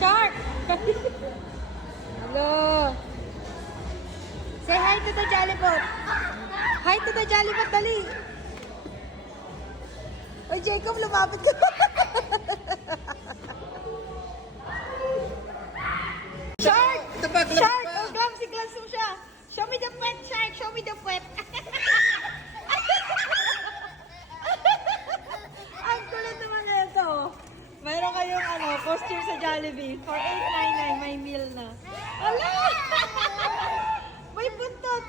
Shark! Hello! Say hi to the Jollibot! Hi to the Jollibot, dali! Oy, Jacob, lumapit ka! Shark! Shark! Oh, clumsy mo siya! Show me the puwet, Shark! Show me the puwet! Ang kulit naman ito! Mayroon kayong costume sa Jollibee. For $8.99, may meal na. Ala! May buntot!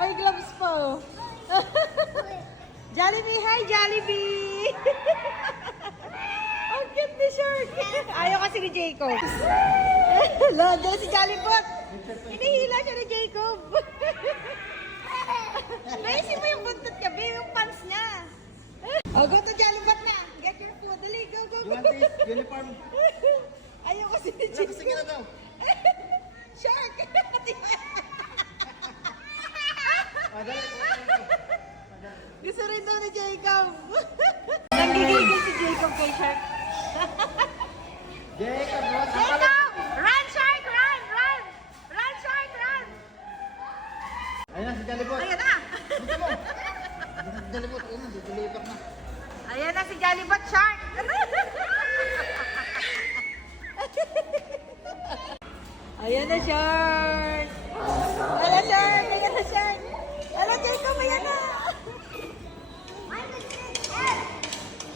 May gloves pa. Jollibee! Hi, Jollibee! Ang cute ni Shark! Ayaw kasi ni Jacob. London si Jollibot! Hinihila siya ni Jacob. Naisin mo yung buntot niya, babe, yung pants niya. Oh, go to Jollibot na! Get your food. Dali, go, go, go. You want this uniform? Ayaw kasi ni Jacob. Sige na daw. Shark! Gusto rin daw ni Jacob. Nanggigigil si Jacob kay Shark. Jacob, what? Jacob! Run, Shark! Run! Run! Run, Shark! Run! Ayun na si Jollibot. Ayan na! Dito mo. Jollibot, ayun na. Dito na. Ayan na si Jollibot, Shark! Ayan na, Shark! Hala, Shark! Ayan na, Shark! Hala, Jacob! Ayan na!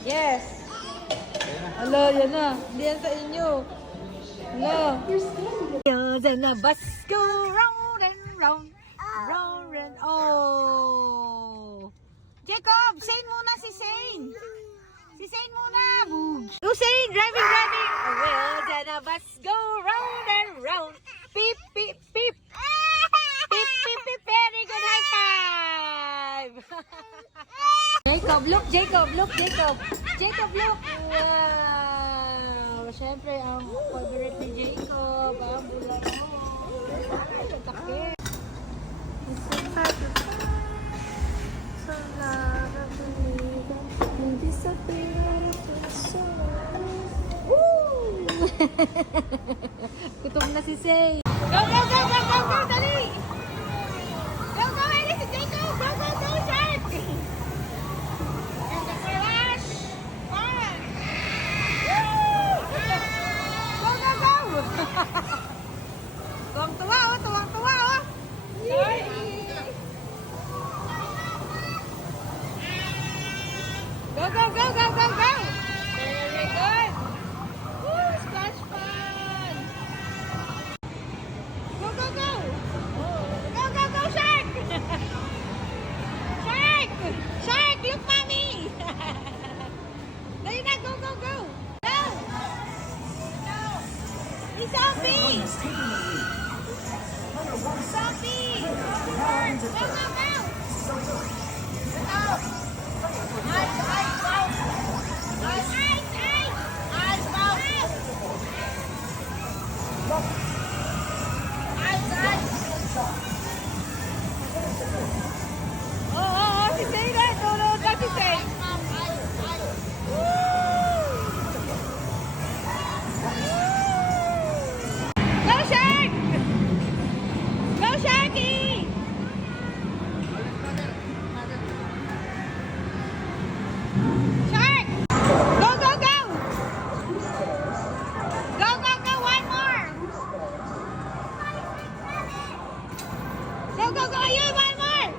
Yes! Hala, yan na! Hindi yan sa inyo! Hala! Yes, and the bus go round and round! Round and... Oh! Jacob! Shane muna si Shane! Si Shane muna! Oh, Shane! Driving! Wheels and the bus go round and round! Beep, beep, beep! Beep, beep, beep! Very good high five! Jacob, look! Jacob, look! Jacob! Jacob, look! Wow! Siyempre, ang favorite ni Jacob, ang bulan mo. Ay, ang takit! So lot of believing, maybe something out of the soul. Woo! Gutom na si Say. Go, go, go, go, go, go, dali! Go, go, Ellie, si Jacob! Go, go, go, Shark! And the flash! Fun! Woo! Go, go, go! Tuwang-tuwa, oh! Tuwang-tuwa, oh! Sorry! Go, go, go, go, go, go! Very good! Woo! Splash fun! Go, go, go! Go, go, go, Shark! Shark! Shark, look, mommy! Dali na, go, go, go! Go! Si Sophie! Sophie! Go, go, go! Go! Ice, ice, out! Ice, ice, ice! Ice, out! Ice, ice! Oh, si Zayda! Tulog ka si Zay! Go, Shark! Go, Sharky! Shark! Go, go, go! Go, go, go! One more! Go, go, go! Ayun! One more!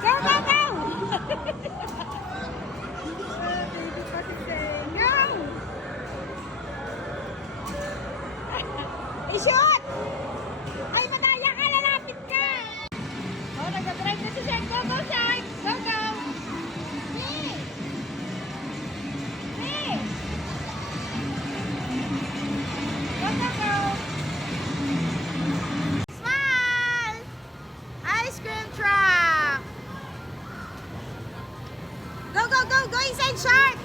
Go, go, go! Go! I-shoot! Ay, madaya ka! Lalapit ka! Oh, nag-drive na si Shark! Go, go, Shark! Go, go! Hey! Hey! Go, go, go! Smile! Ice cream truck! Go, go, go! Go inside, Shark!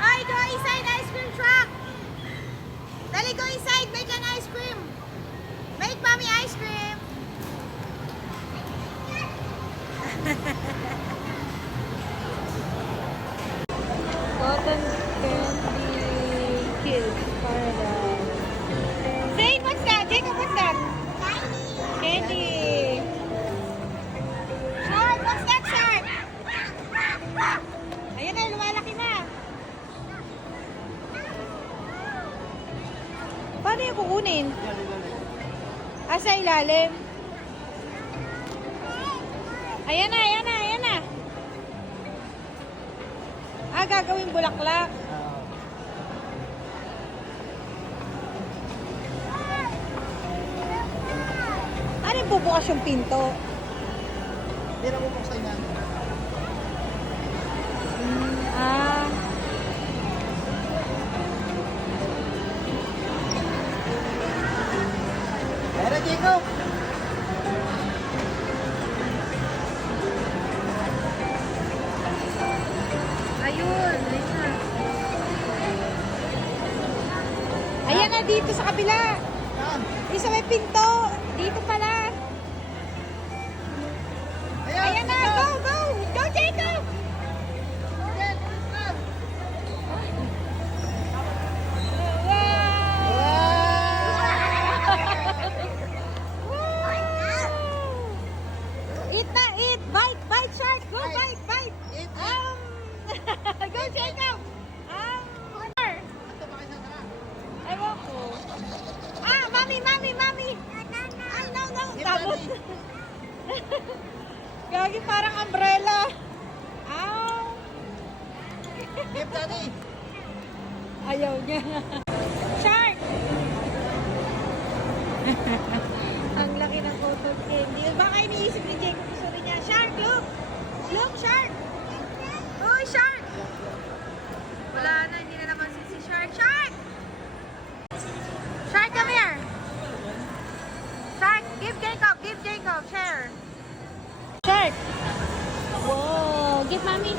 Ay, go inside ice cream truck! Dali, go inside! Make an ice cream! Make mommy ice cream! Cotton candy kids paradise. Zane, what's that? Jacob, what's that? Candy. Shark, what's that, Shark? Ayan na, lumalaki na. Paano yung kukunin? Sa ilalim. Ayan na, ayan na, ayan na. Gagawin bulaklak. Ano yung bubukas yung pinto? Hindi na bubuksan yan. Ah. Pero Jacob! Ayun. Ayun na. Ayan na, dito sa kabila. Saan? Isa may pinto. Dito pala. Ayan na, go, go. Go, Jacob. Eat na, eat. Bite, bite, shark. Go, bite, bite. Eat, Go, Jacob. Ewan ko. Mami, mami, mami. Ay, no, no. Give Tabot. daddy. Gagi, parang umbrella. Ow. Give daddy! Ayaw niya. Shark! Ang laki ng cotton candy. Baka iniisip ni Jacob gusto rin niya. Shark, look! Look, shark! Uy, shark! Wala na, hindi na naman si Shark. Shark! Shark, come here! Shark, give Jacob, share. Shark! Whoa, give mommy.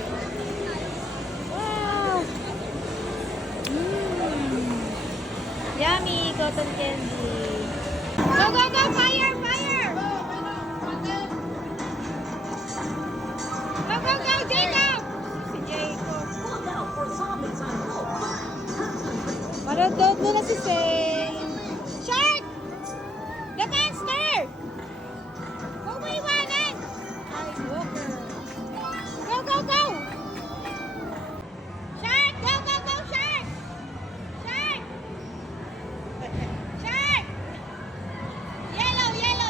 Wow! Yummy cotton candy. Go, go, go! Fire! Fire! Go, go, go! Jacob! Si Jacob. Manood mo na si Zane. Shark! The monster! Huwag mo iwanan! Ay, Walker. Go, go, go! Shark! Go, go, go, Shark! Shark! Shark! Yellow, yellow,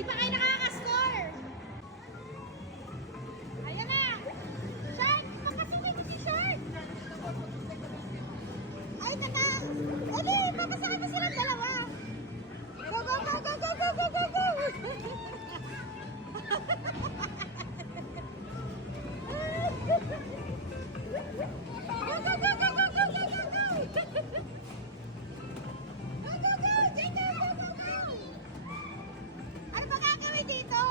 Di pa kayo nakaka-score? Ayan na! Shark! Makasabay ko si Shark! Ay, tata! Edi, makasakay mo silang dalawa! Go, go, go, go, go, go, go, go, go! Go, go, go, go, go, go, go, go, go! Go, go, go! Jacob, go, go, go! Ano ba gagawin dito?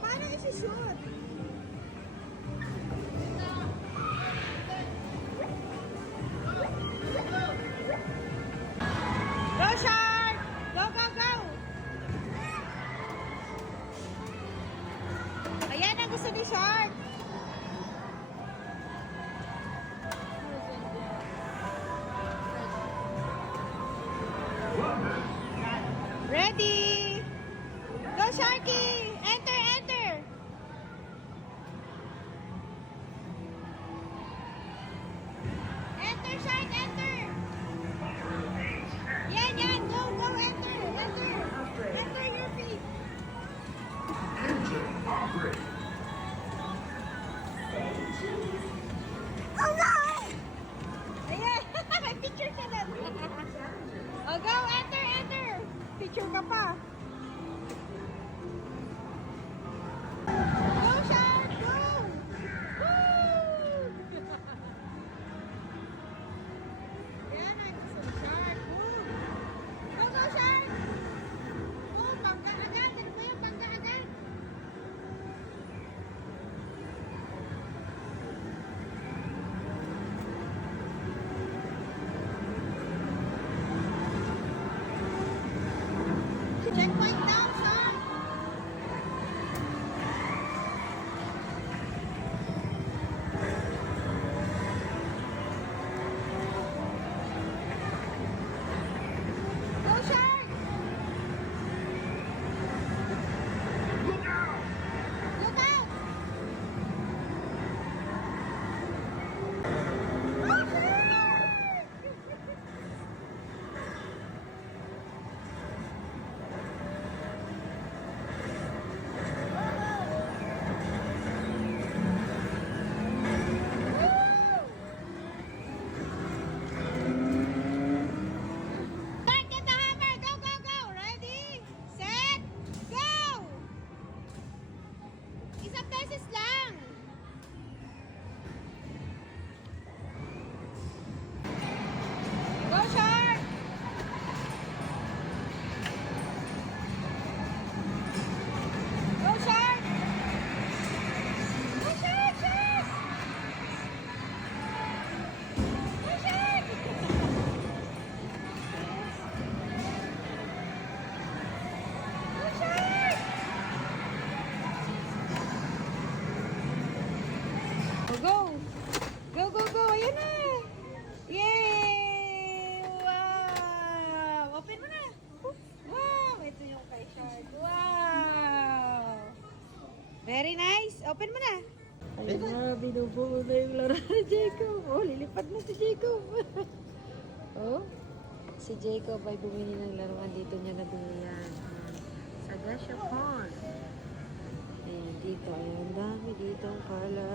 Paano isi-shoot? Go, Shark! Go, go, go! Ayan ang gusto ni Shark! Ready! Go, Sharky! Enter, enter! Enter, Shark, enter! Yan, yan! Go, go, enter! Enter! Enter your feet! Oh no! Ayan! May picture ka na! Oh, go! Enter, enter! Picture ka pa! Go, Shark! Go! Woo! Yan ang gusto ni Shark! Woo! Go, go, Shark! Oh, bangga agad! Ano ba yung bangga agad? Checkpoint down, Shark! Go, Shark! Look out! Look out! Oh, Shark! Start, get the hammer! Go, go, go! Ready? Set! Go! Isang beses lang! Go, Shark! Go, Shark! Go, Shark! Shark! Go, Shark! Go, Shark! Oh, go! Go, go, go! Ayan na! Yay! Wow! Open mo na! Wow! Ito yung kay Shark. Wow! Very nice! Open mo na! Ay na, binubuo na yung laro ni Jacob. Oh, lilipad na si Jacob. Oh, si Jacob ay bumili ng laruan dito niya nabili yan. Sa Gasha Pond. Ayan, dito. Ayan, dami dito ang pala.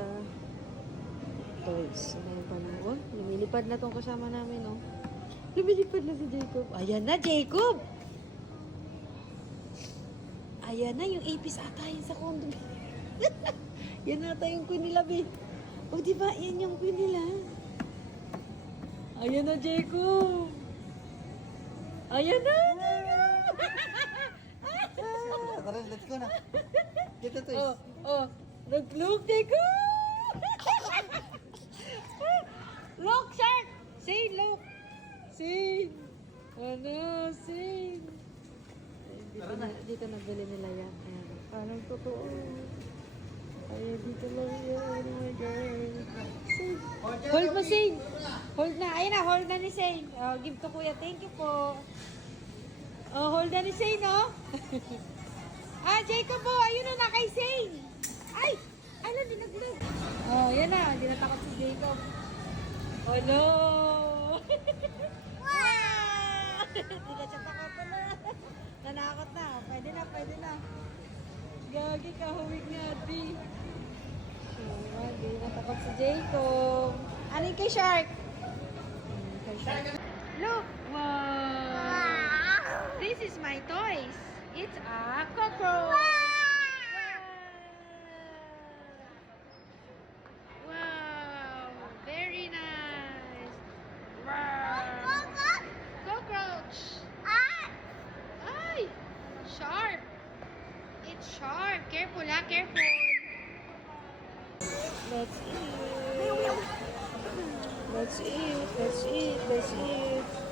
Toys. Ayan pa na. Oh, lumilipad na tong kasama namin, oh. Lumilipad na si Jacob. Ayan na, Jacob! Ayan na, yung apis ata yun sa condo. Yan ata yung queen nila, be. O, diba? Yan yung queen nila. Ayan na, Jacob! Ayan na, Jacob! Tara, let's go na. Get the toys. Oh, oh. Look, Jacob! Look, Shark! Say, look! Say! Ano, say! Dito nabili nila yan. Ayan. Parang totoo. Ayan, dito lang yan. Oh my God. Say. Hold mo, Say. Hold na. Ayan na, hold na ni Say. Oh, give to kuya. Thank you po. Oh, hold na ni Say, no? Ah, Jacob po. Ayun na, kay Say. Ay! Ay, lang, dinaglag. Oh, yan na. Hindi natakot si Jacob. Oh, no! Wow! Hindi ka siya takot na. Nanakot na. Pwede na, pwede na. Gagi ka, huwig nga, di. Hindi na takot si Jacob. Ano yung kay Shark? Kay Shark. Look! Wow! This is my toys. It's a cockroach. Wow! Very nice. Wow! Cockroach. Ay! Sharp. It's sharp. Careful, ha? Careful. Let's eat. Let's eat. Let's eat. Let's eat.